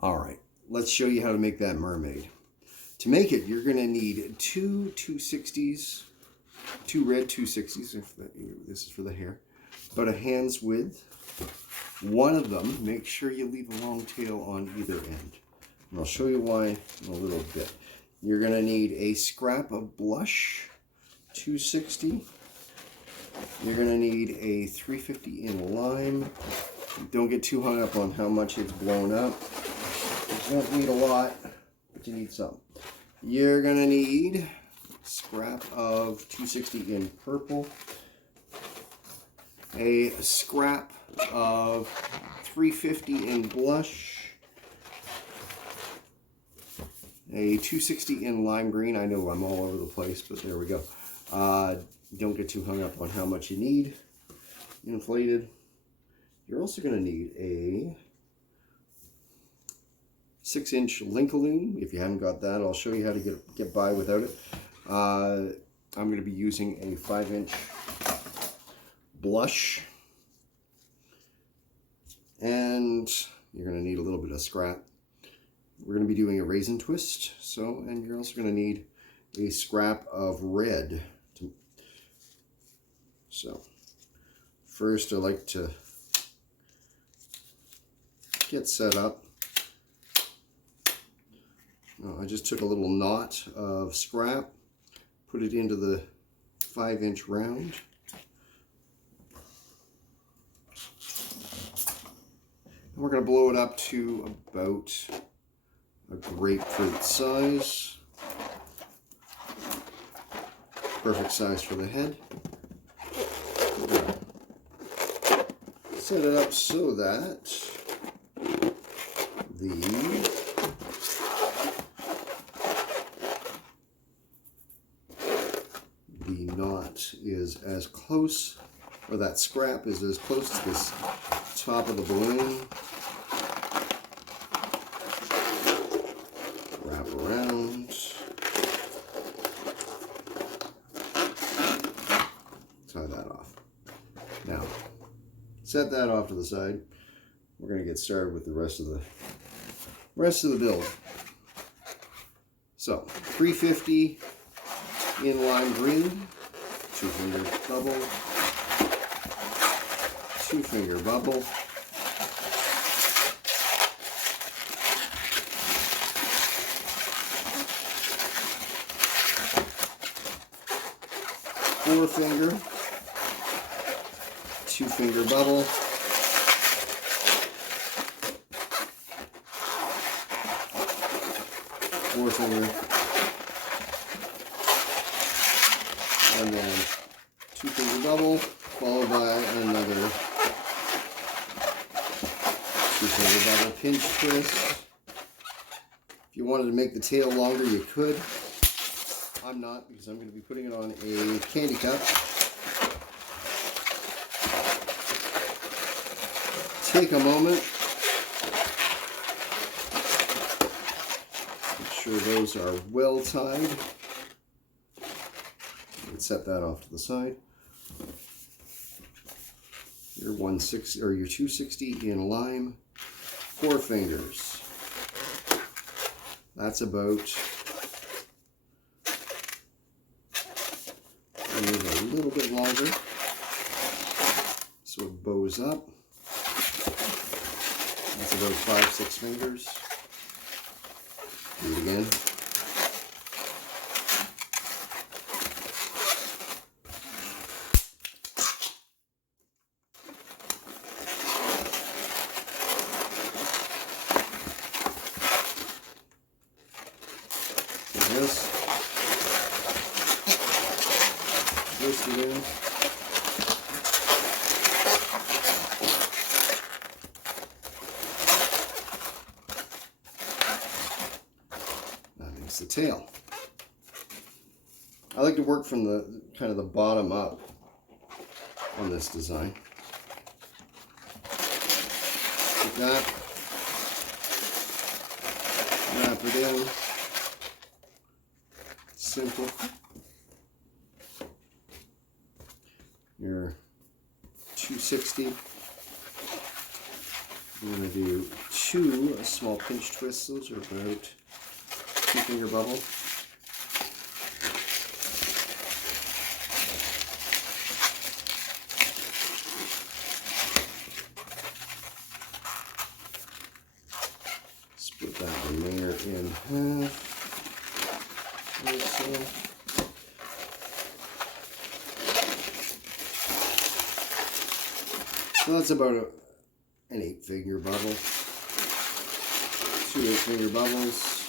All right, let's show you how to make that mermaid. To make it, you're going to need two 260s, two red 260s, this is for the hair, about a hand's width. One of them, make sure you leave a long tail on either end. And I'll show you why in a little bit. You're going to need a scrap of blush, 260. You're going to need a 350 in lime. Don't get too hung up on how much it's blown up. You won't need a lot, but you need some. You're going to need a scrap of 260 in purple, a scrap of 350 in blush, a 260 in lime green. I know I'm all over the place, but there we go. Don't get too hung up on how much you need. Inflated. You're also going to need a 6-inch Linkaloon. If you haven't got that, I'll show you how to get by without it. I'm going to be using a 5-inch blush. And you're going to need a little bit of scrap. We're going to be doing a raisin twist. And you're also going to need a scrap of red. So first I like to get set up. I just took a little knot of scrap, put it into the 5-inch round. And we're going to blow it up to about a grapefruit size. Perfect size for the head. Set it up so that the knot is as close, or that scrap is as close to this top of the balloon. Wrap around. Tie that off. Now, set that off to the side. We're going to get started with the rest of the build. So, 350 in lime green, 2-finger bubble, 2-finger bubble, four-finger, 2-finger bubble, four-finger, and then 2-finger bubble, followed by another 2-finger bubble pinch twist. If you wanted to make the tail longer, you could. I'm not, because I'm going to be putting it on a candy cup. Take a moment. Make sure those are well tied. Set that off to the side. Your 160 or your 260 in lime, 4 fingers. That's about, I need a little bit longer so it bows up. That's about 5-6 fingers. Do it again. Twist it in. That makes the tail. I like to work from the kind of the bottom up on this design. Take that, wrap it in. Simple. Your 260 I'm going to do 2 small pinch twists. Those are about 2-finger bubble. Split that remainder in half. Like so. So that's about an 8-finger bubble. 2 8-finger bubbles.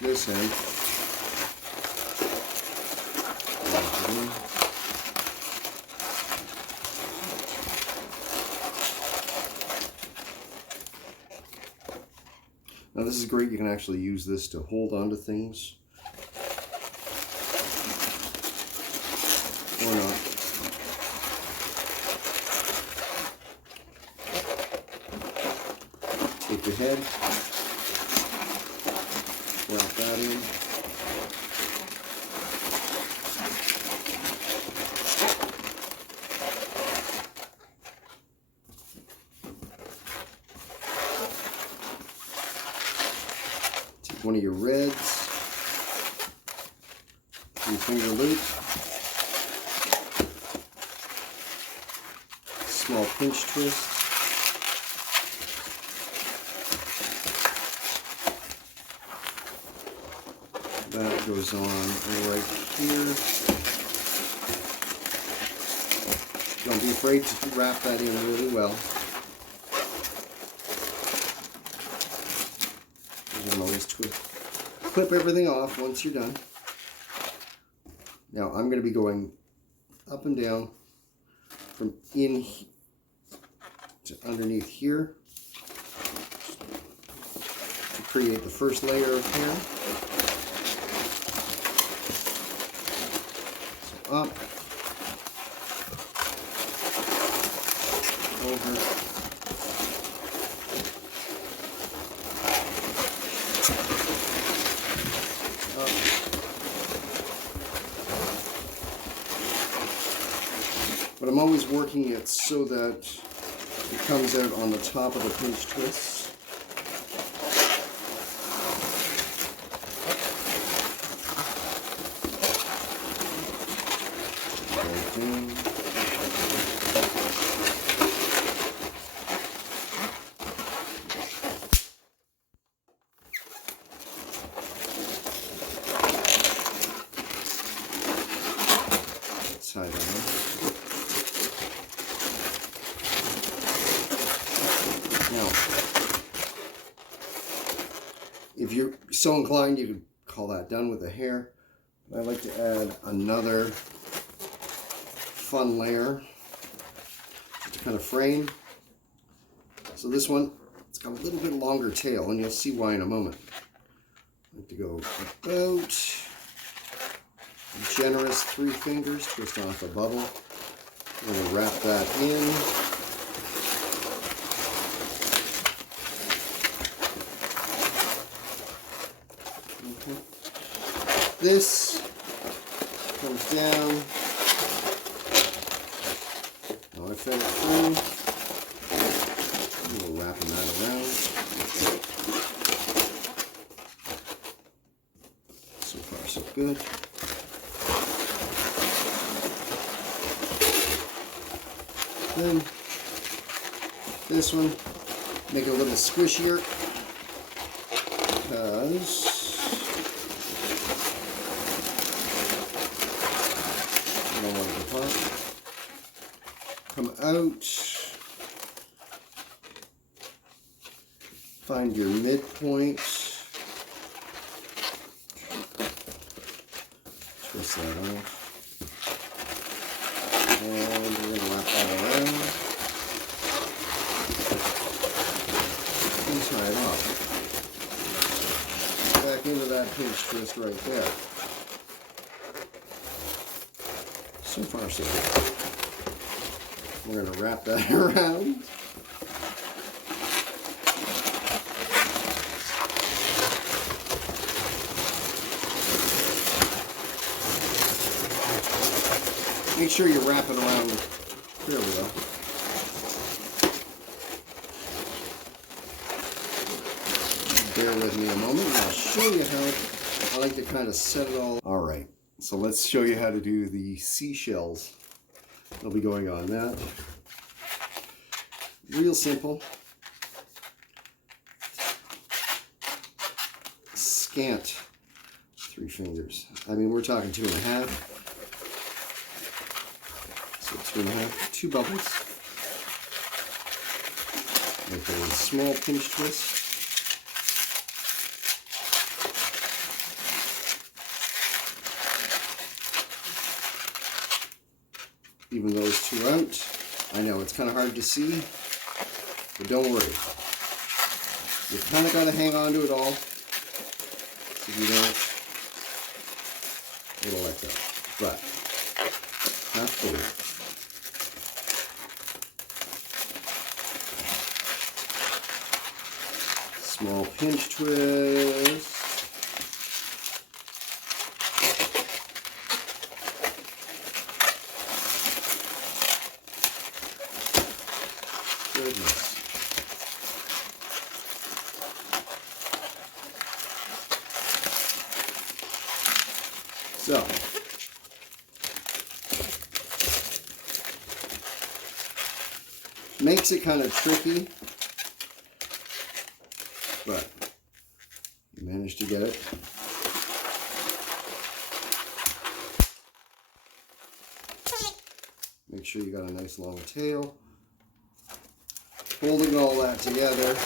This end. Now this is great, you can actually use this to hold onto things. Or not. Take your head, wrap that in. One of your reds, 3-finger loop, small pinch twist, that goes on right here. Don't be afraid to wrap that in really well. You can always clip everything off once you're done. Now I'm going to be going up and down from in to underneath here to create the first layer of hair. So up, over. But I'm always working it so that it comes out on the top of the pinch twists. Tie that on. Now, if you're so inclined, you could call that done with the hair. But I like to add another fun layer to kind of frame. So this one, it's got a little bit longer tail, and you'll see why in a moment. I like to go about generous 3 fingers, twist off a bubble. I'm going to wrap that in. This comes down. Now I fed it through. We'll wrapping that around. So far, so good. Then this one, make it a little squishier because I don't want it to pop. Come out, find your midpoint, twist that off. And we're going to wrap that around and tie it off. Back into that pinch twist right there. So far, so good. We're going to wrap that around. Make sure you wrap it around. There we go. Bear with me a moment and I'll show you how I like to kind of set it all. All right, so let's show you how to do the seashells. They'll be going on that. Real simple. Scant 3 fingers. I mean, we're talking 2.5. So 2.5, 2 bubbles. Make a small pinch twist. Even those 2 out. I know it's kind of hard to see, but don't worry. You kind of got to hang on to it all. If you don't, it'll let go. But half fully. Small pinch twist. Goodness. So, makes it kind of tricky, but you managed to get it. Make sure you got a nice long tail. Holding all that together.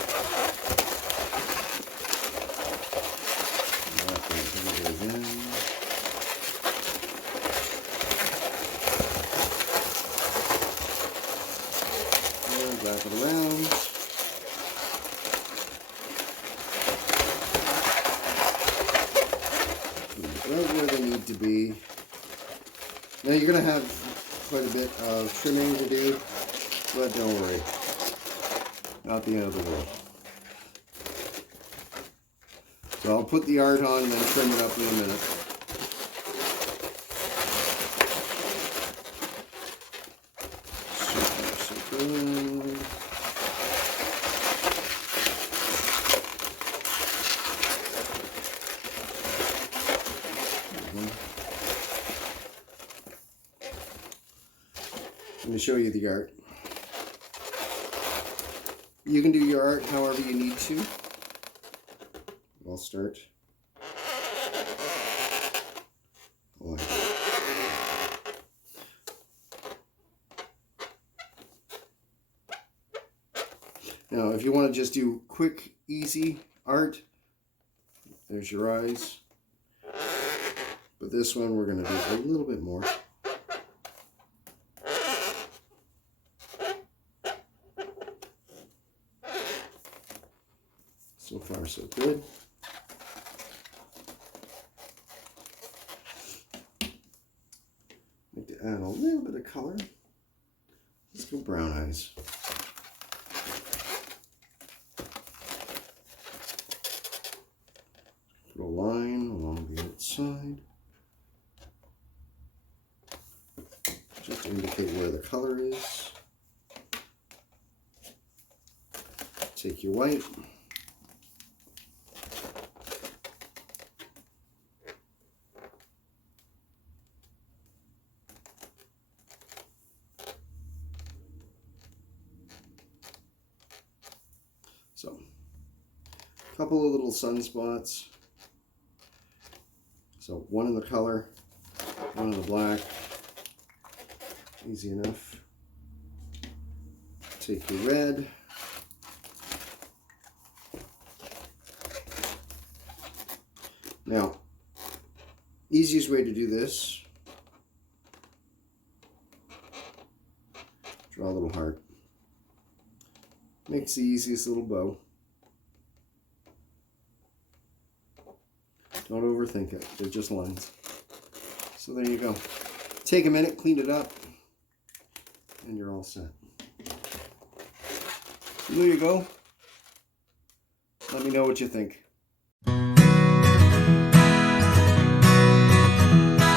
Wrap it around. Right where they need to be. Now you're going to have quite a bit of trimming to do, but don't worry. Not the end of the world. So I'll put the art on and then trim it up in a minute. So good. I'm going to show you the art. You can do your art however you need to. I'll start. Like now, if you want to just do quick, easy art, there's your eyes. But this one, we're going to do a little bit more. So far, so good. Like to add a little bit of color. Let's go brown eyes. Put a line along the outside. Just to indicate where the color is. Take your white. So, a couple of little sunspots. So, one in the color, one in the black. Easy enough. Take your red. Now, easiest way to do this, draw a little heart. Makes the easiest little bow. Don't overthink it. They're just lines. So there you go. Take a minute, clean it up, and you're all set. So there you go. Let me know what you think.